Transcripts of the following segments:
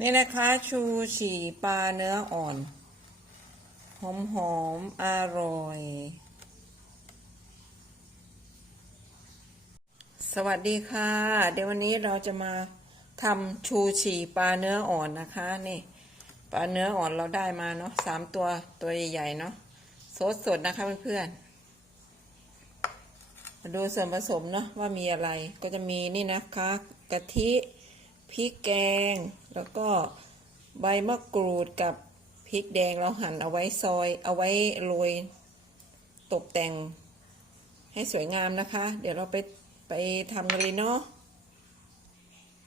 นี่นะคะชูฉี่ปลาเนื้ออ่อน หอมหอมๆอร่อย สวัสดีค่ะ เดี๋ยววันนี้เราจะมาทำชูฉี่ปลาเนื้ออ่อนนะคะนี่ปลาเนื้ออ่อนเราได้มาเนาะสามตัวตัวใหญ่ๆเนาะสดสดนะคะเพื่อนๆมาดูส่วนผสมเนาะว่ามีอะไรก็จะมีนี่นะคะกะทิ พริกแกง แล้วก็ใบมะกรูดกับพริกแดงเราหั่นเอาไว้ซอยเอาไว้โรยตกแต่งให้สวยงามนะคะ เดี๋ยวเราไปไปทำกันเลยเนาะ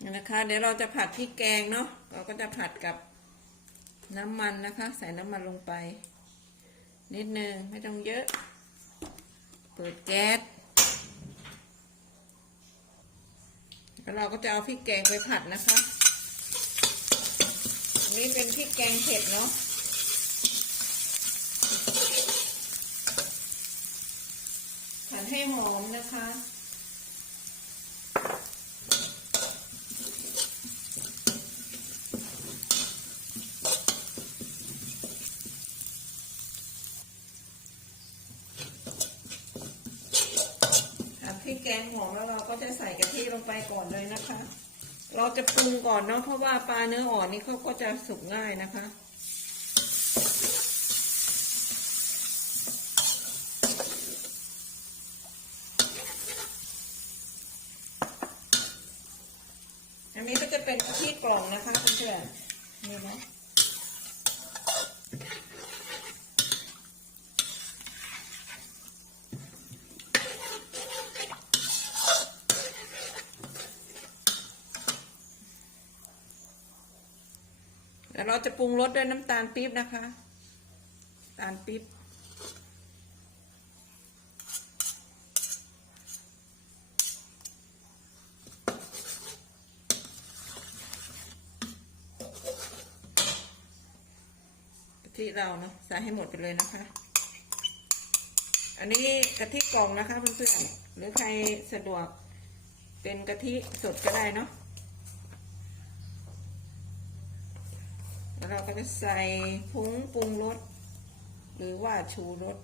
นี่นะคะ เดี๋ยวเราจะผัดพริกแกงเนาะเราก็จะผัดกับน้ำมันนะคะ ใส่น้ำมันลงไป นิดนึงไม่ต้องเยอะ เปิดแก๊ส แล้วเราก็จะเอาพริกแกงไปผัดนะคะอันนี่เป็นพริกแกงเผ็ดเนาะผัดให้หอมนะคะ ผัดพริกแก งหอมแล้วเราก็จะใส่กะทิลงไปก่อนเลยนะคะ เราจะปรุงก่อนเนาะเพราะว่าปลาเนื้ออ่อนนี่เขาก็จะสุกง่ายนะคะ อันนี้ก็จะเป็นกะทิกล่องนะคะเพื่อนๆนี่นะ แล้วเราจะปรุงรสด้วยน้ำตาลปี๊บนะคะ ตาลปี๊บกะทิเราเนาะใส่ให้หมดไปเลยนะคะ อันนี้กะทิกล่องนะคะเพื่อนๆหรือใครสะดวกเป็นกะทิสดก็ได้เนาะ แล้วเราก็จะใส่ผงปรุงรสหรือว่าชูรส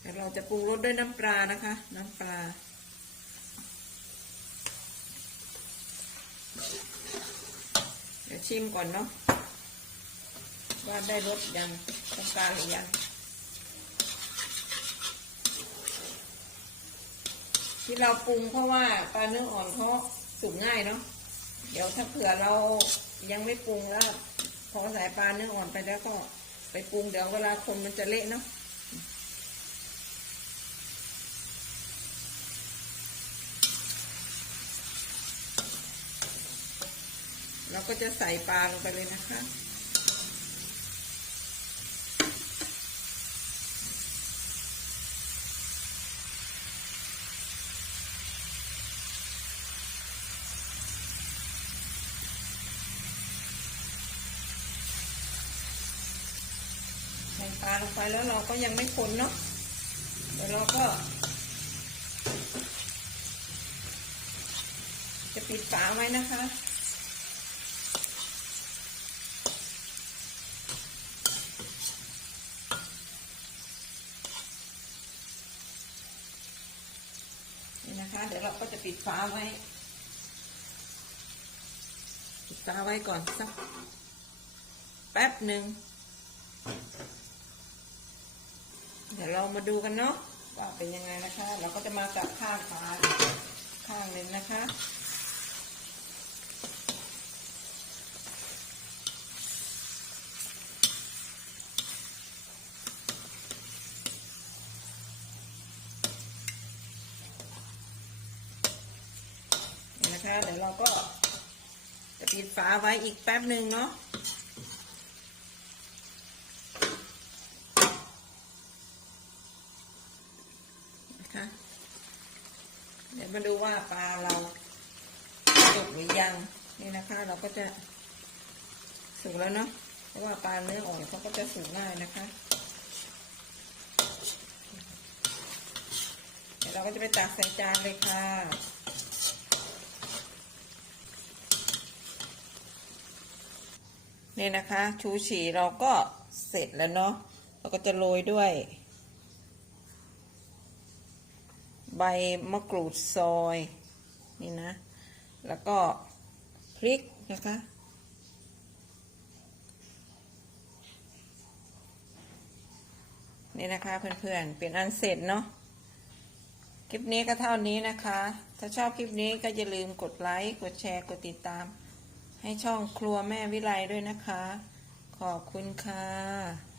แล้วเราจะปรุงรสด้วยน้ำปลานะคะ น้ำปลา เดี๋ยวชิมก่อนเนาะว่าได้รสยังต้องการหรือยัง ที่เราปรุงเพราะว่าปลาเนื้ออ่อนเขาสุกง่ายเนาะเดี๋ยวถ้าเผื่อเรายังไม่ปรุงแล้วพอใส่ปลาเนื้ออ่อนไปแล้วก็ไปปรุงเดี๋ยวเวลาคนมันจะเละเนาะเราก็จะใส่ปลาลงไปเลยนะคะ ปลาลงไปแล้วเราก็ยังไม่คนเนาะเดี๋ยวเราก็จะปิดฝาไว้นะคะ นี่นะคะ เดี๋ยวเราก็จะปิดฝาไว้ ปิดฝาไว้ก่อนสักแป๊บหนึ่ง เดี๋ยวเรามาดูกันเนาะว่าเป็นยังไงนะคะ เราก็จะมากับข้างฝาข้างหนึ่งนะคะนี่นะคะเดี๋ยวเราก็จะปิดฝาไว้อีกแป๊บหนึ่งเนาะเดี๋ยว มาดูว่าปลาเราสุกหรือยังนี่นะคะ เราก็จะสุกแล้วเนาะเพราะว่าปลาเนื้ออ่อนเขาก็จะสุกง่ายนะคะเดี๋ยวเราก็จะไปตักใส่จานเลยค่ะนี่นะคะ ชูฉี่เราก็เสร็จแล้วเนาะเราก็จะโรยด้วย ใบมะกรูดซอยนี่นะ แล้วก็พริกนะคะ นี่นะคะเพื่อนๆ เป็นอันเสร็จเนาะ คลิปนี้ก็เท่านี้นะคะ ถ้าชอบคลิปนี้ก็อย่าลืมกดไลค์ กดแชร์ กดติดตาม ให้ช่องครัวแม่วิไลด้วยนะคะ ขอบคุณค่ะ